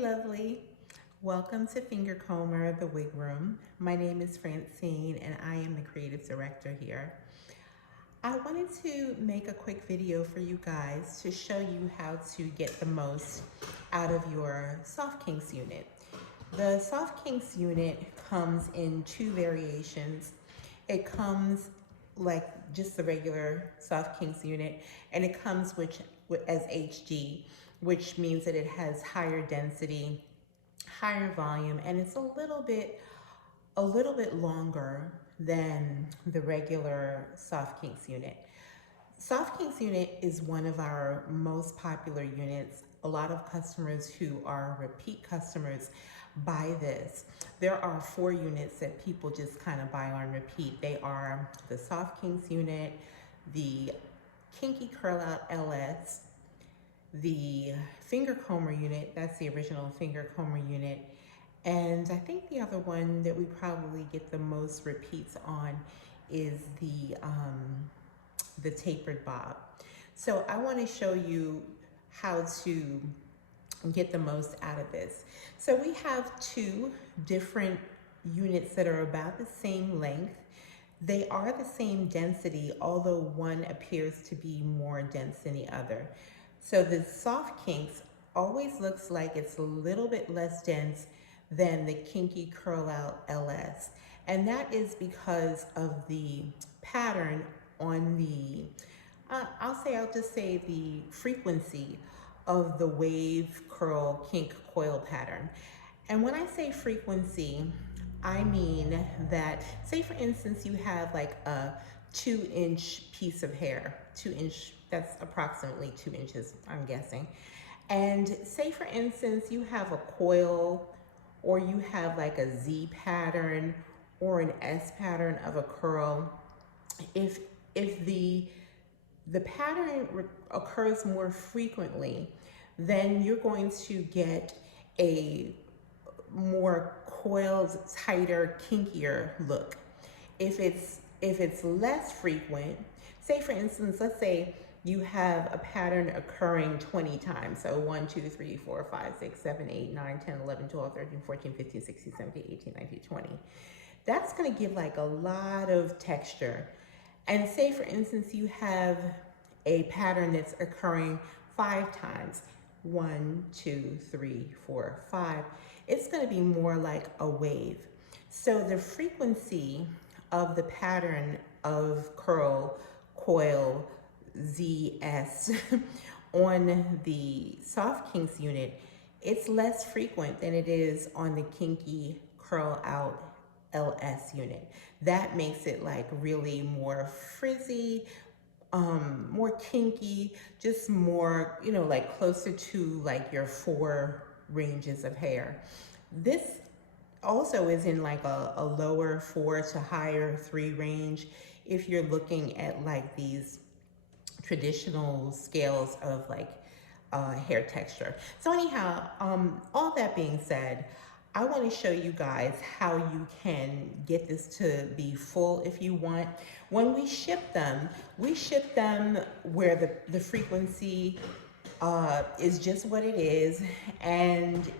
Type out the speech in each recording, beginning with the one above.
lovely. Welcome to FINGERCOMBER, the WigRoom. My name is Francine and I am the creative director here. I wanted to make a quick video for you guys to show you how to get the most out of your SofKinx unit. The SofKinx unit comes in two variations. It comes like just the regular SofKinx unit, and it comes as HG, which means that it has higher density, higher volume, and it's a little bit longer than the regular SofKinx unit. SofKinx Unit is one of our most popular units. A lot of customers who are repeat customers buy this. There are 4 units that people just kind of buy on repeat. They are the SofKinx Unit, the Kinky Curl Out LS, the FINGERCOMBER unit, that's the original FINGERCOMBER unit, and I think the other one that we probably get the most repeats on is the tapered bob. So I want to show you how to get the most out of this. So we have 2 different units that are about the same length. They are the same density, although one appears to be more dense than the other. So the SofKinx always looks like it's a little bit less dense than the Kinky Curl Out LS. And that is because of the pattern on the, I'll just say the frequency of the wave curl kink coil pattern. And when I say frequency, I mean that, say for instance, you have like a 2-inch piece of hair, 2-inch, that's approximately 2 inches, I'm guessing. And say for instance, you have a coil, or you have like a Z pattern or an S pattern of a curl. If the pattern occurs more frequently, then you're going to get a more coiled, tighter, kinkier look. If it's less frequent, say for instance, let's say you have a pattern occurring 20 times. So 1, 2, 3, 4, 5, 6, 7, 8, 9, 10, 11, 12, 13, 14, 15, 16, 17, 18, 19, 20. That's gonna give like a lot of texture. And say for instance, you have a pattern that's occurring 5 times. 1, 2, 3, 4, 5. It's gonna be more like a wave. So the frequency of the pattern of curl, coil, ZS on the SofKinx unit, it's less frequent than it is on the Kinky Curl Out LS unit. That makes it like really more frizzy, more kinky, just more, you know, like closer to like your 4 ranges of hair. This also is in like a lower 4 to higher 3 range if you're looking at like these traditional scales of like hair texture. So anyhow, all that being said, I want to show you guys how you can get this to be full if you want. When we ship them where the frequency is just what it is, and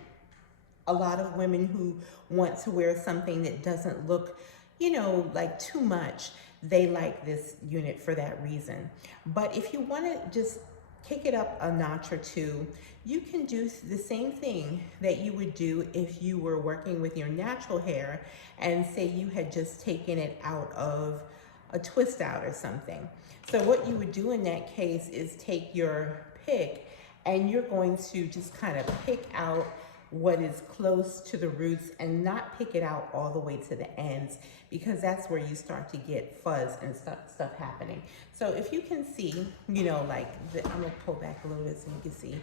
a lot of women who want to wear something that doesn't look, you know, like too much, they like this unit for that reason. But if you want to just kick it up a notch or 2, you can do the same thing that you would do if you were working with your natural hair and say you had just taken it out of a twist out or something. So what you would do in that case is take your pick and you're going to just kind of pick out what is close to the roots and not pick it out all the way to the ends, because that's where you start to get fuzz and stuff happening. So if you can see, you know, like I'm gonna pull back a little bit so you can see.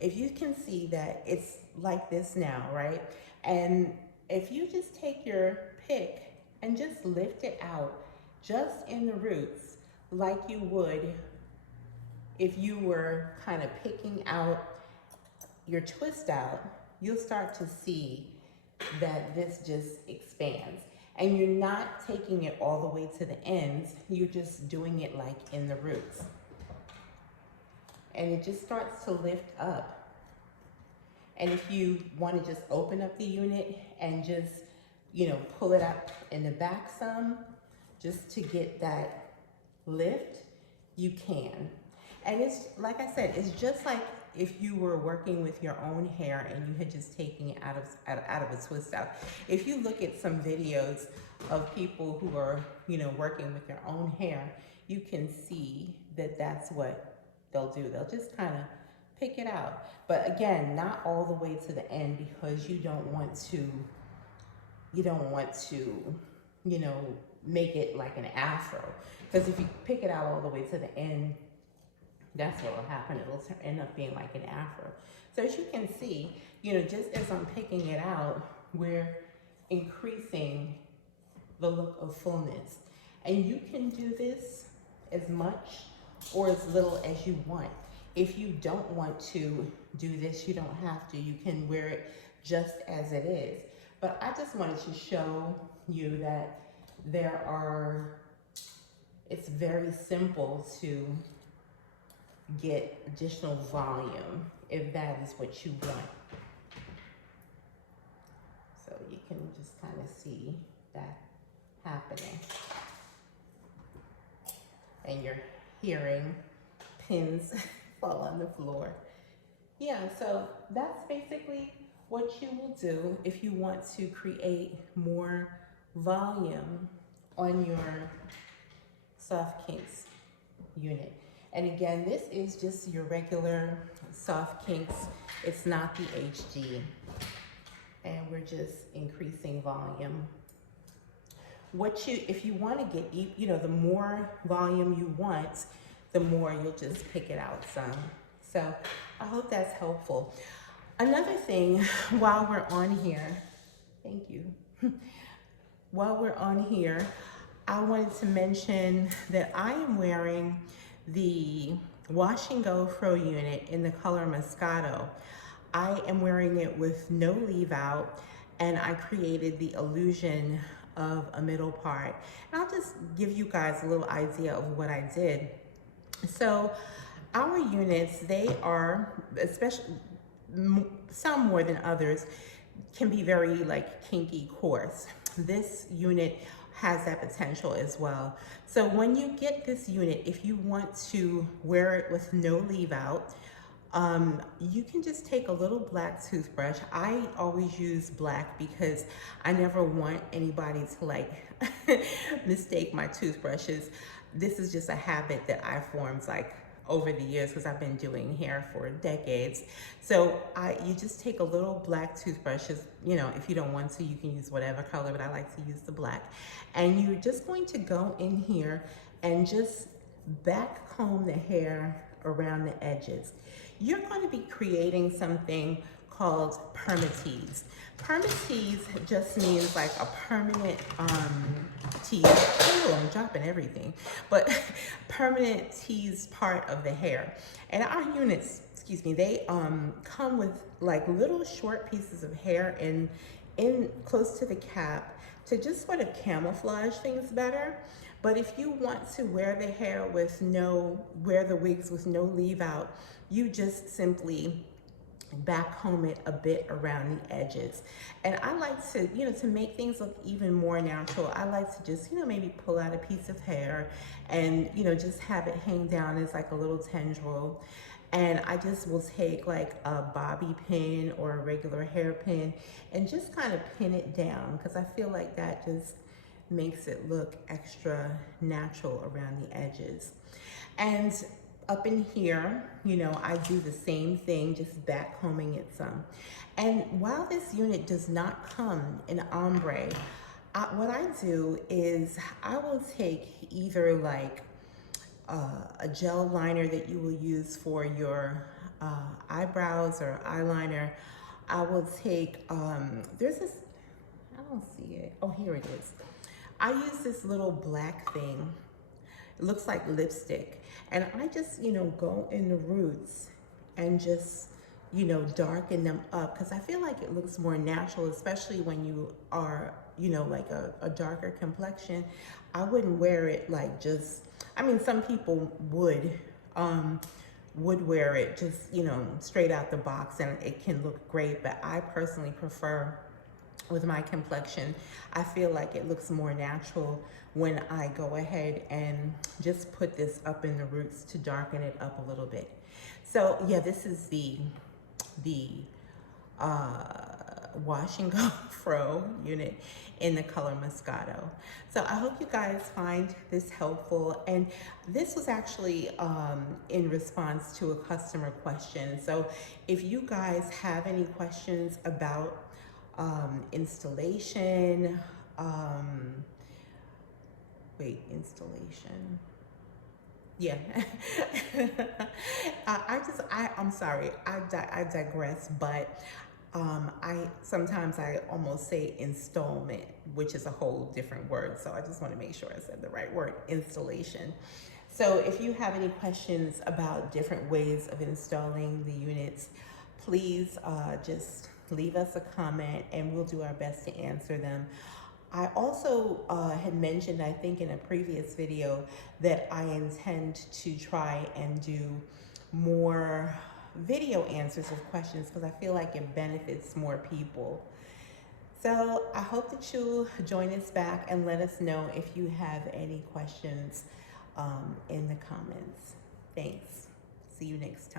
If you can see that it's like this now, right? And if you just take your pick and just lift it out just in the roots like you would if you were kind of picking out your twist out, you'll start to see that this just expands. And you're not taking it all the way to the ends, you're just doing it like in the roots. And it just starts to lift up. And if you want to just open up the unit and just, you know, pull it up in the back some, just to get that lift, you can. And it's, like I said, it's just like if you were working with your own hair and you had just taken it out of a twist out. If you look at some videos of people who are, you know, working with their own hair, you can see that that's what they'll do. They'll just kind of pick it out. But again, not all the way to the end, because you don't want to, you know, make it like an afro. Because if you pick it out all the way to the end, that's what will happen. It'll end up being like an afro. So as you can see, you know, just as I'm picking it out, we're increasing the look of fullness. And you can do this as much or as little as you want. If you don't want to do this, you don't have to. You can wear it just as it is. But I just wanted to show you that it's very simple to get additional volume if that is what you want. So you can just kind of see that happening. And you're hearing pins fall on the floor. Yeah, so that's basically what you will do if you want to create more volume on your Sof Kinx unit. And again, this is just your regular Sof Kinx. It's not the HD. And we're just increasing volume. If you want to get, you know, the more volume you want, the more you'll just pick it out some. So I hope that's helpful. Another thing, while we're on here, thank you. While we're on here, I wanted to mention that I am wearing the Wash and Go Fro unit in the color Moscato. I am wearing it with no leave out, and I created the illusion of a middle part. And I'll just give you guys a little idea of what I did. So our units, they are, especially some more than others, can be very like kinky coarse. This unit has that potential as well. So when you get this unit, if you want to wear it with no leave out, you can just take a little black toothbrush. I always use black because I never want anybody to like mistake my toothbrushes. This is just a habit that I formed like over the years because I've been doing hair for decades. So you just take a little black toothbrushes, you know, if you don't want to, you can use whatever color, but I like to use the black. And you're just going to go in here and just back comb the hair around the edges. You're going to be creating something called permatease. Permatease just means like a permanent tease. Oh, I'm dropping everything. But permanent tease part of the hair. And our units, excuse me, they come with like little short pieces of hair in close to the cap to just sort of camouflage things better. But if you want to wear the hair with wear the wigs with no leave out, you just simply back comb it a bit around the edges. And I like to, you know, to make things look even more natural, I like to just, you know, maybe pull out a piece of hair and, you know, just have it hang down as like a little tendril. And I just will take like a bobby pin or a regular hairpin and just kind of pin it down, because I feel like that just makes it look extra natural around the edges. And up in here, you know, I do the same thing, just back combing it some. And while this unit does not come in ombre, what I do is I will take either like a gel liner that you will use for your eyebrows or eyeliner. I will take, there's this, I don't see it. Oh, here it is. I use this little black thing. It looks like lipstick. And I just, you know, go in the roots and just, you know, darken them up, because I feel like it looks more natural, especially when you are, you know, like a darker complexion. I wouldn't wear it like just, I mean, some people would would wear it just, you know, straight out the box and it can look great, but I personally prefer, with my complexion, I feel like it looks more natural when I go ahead and just put this up in the roots to darken it up a little bit. So yeah, this is the wash and go fro unit in the color Moscato. So I hope you guys find this helpful, and this was actually in response to a customer question. So if you guys have any questions about installation, installation, yeah. I'm sorry, I digress, but sometimes I almost say installment, which is a whole different word. So I just want to make sure I said the right word, installation. So if you have any questions about different ways of installing the units, please just leave us a comment and we'll do our best to answer them. I also had mentioned, I think in a previous video, that I intend to try and do more video answers of questions because I feel like it benefits more people. So I hope that you'll join us back and let us know if you have any questions in the comments. Thanks. See you next time.